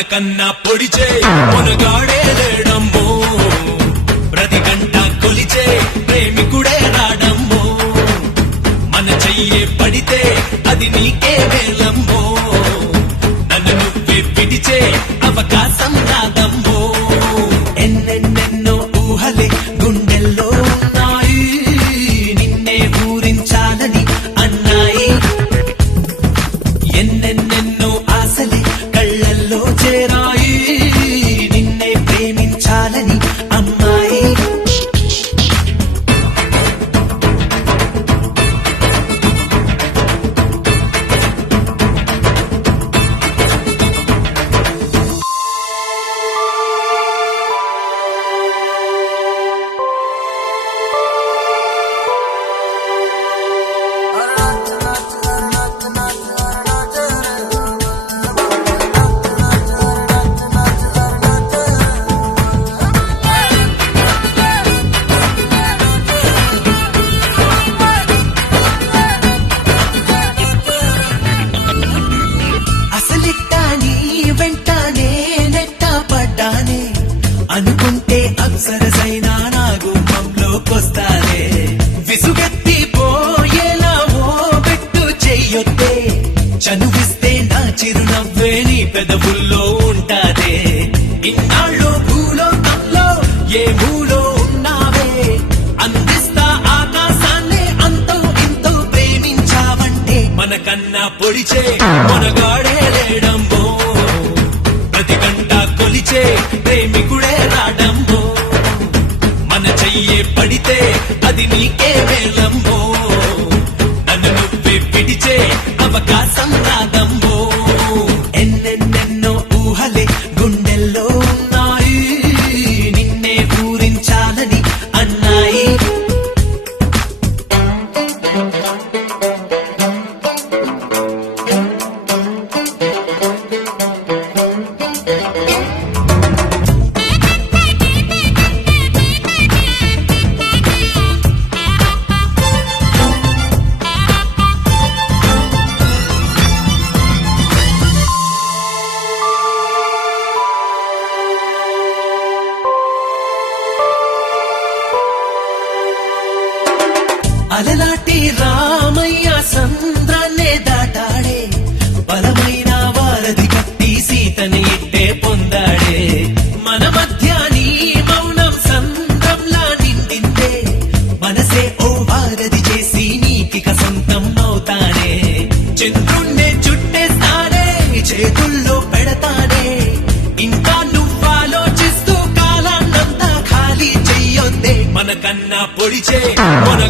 మనకన్నా పొడిచే మునగాడే లేడమ్మో, ప్రతి గంట కొలిచే ప్రేమికుడే రాడమ్మో, మన చెయ్యే పడితే అది నీకే వేలమ్మో, నన్ను నువ్వే పిడిచే అవకాశం రాదమ్మో. ఎన్నెన్నెన్నో ఊహలే గుండెల్లో ఉన్నాయి, నిన్నే ఊరించాలని అన్నాయి. ఎన్నెన్నెన్నో ఆశలే కళ్ళల్లో చేరాయి, నిన్నే ప్రేమించాలని అమ్మాయి. అనుకుంటే అప్సరసైనా నా గుమ్మంలోకొస్తారే, విసుగెత్తి పోయేలా ఓ పెట్టు చెయ్యొద్దే, చనువిస్తే నా చిరునవ్వే నీ పెదవుల్లో ఉంటాదే. ఇన్నాళ్ళు భూలోకంలో ఏ మూలో ఉన్నావే, అందిస్తా ఆకాశాన్నే అంతో ఇంతో ప్రేమించావంటే. మనకన్నా పొడిచే మునగాడే లేడమ్మో, ప్రతి గంట కొలిచే ప్రేమికుడే రాడమ్మో, మన చెయ్యే పడితే అది నీకే వేలమ్మో, నన్ను నువ్వే పిడిచే అవకాశం రాదమ్మో. ఎన్నెన్నెన్నో ఊహలే గుండెల్లో ఉన్నాయి, నిన్నే ఊరించాలని అన్నాయి. అలలాటి రామయ్య సంద్రాన్నే దాటాడే, బలమైన వారధి కట్టి సీతని ఇట్టే పొందాడే. మన మధ్య నీ మౌనం సంద్రంలా నిండిందే, మనసే ఓ వారధి చేసి నీకిక సొంతం అవుతానే. చంద్రుణ్ణే చుట్టేస్తానే, చేతుల్లో పెడతానే, ఇంకా నువ్వాలోచిస్తూ కాలాన్నంతా ఖాళీ చెయ్యొద్దే. మనకన్నా పొడిచే మన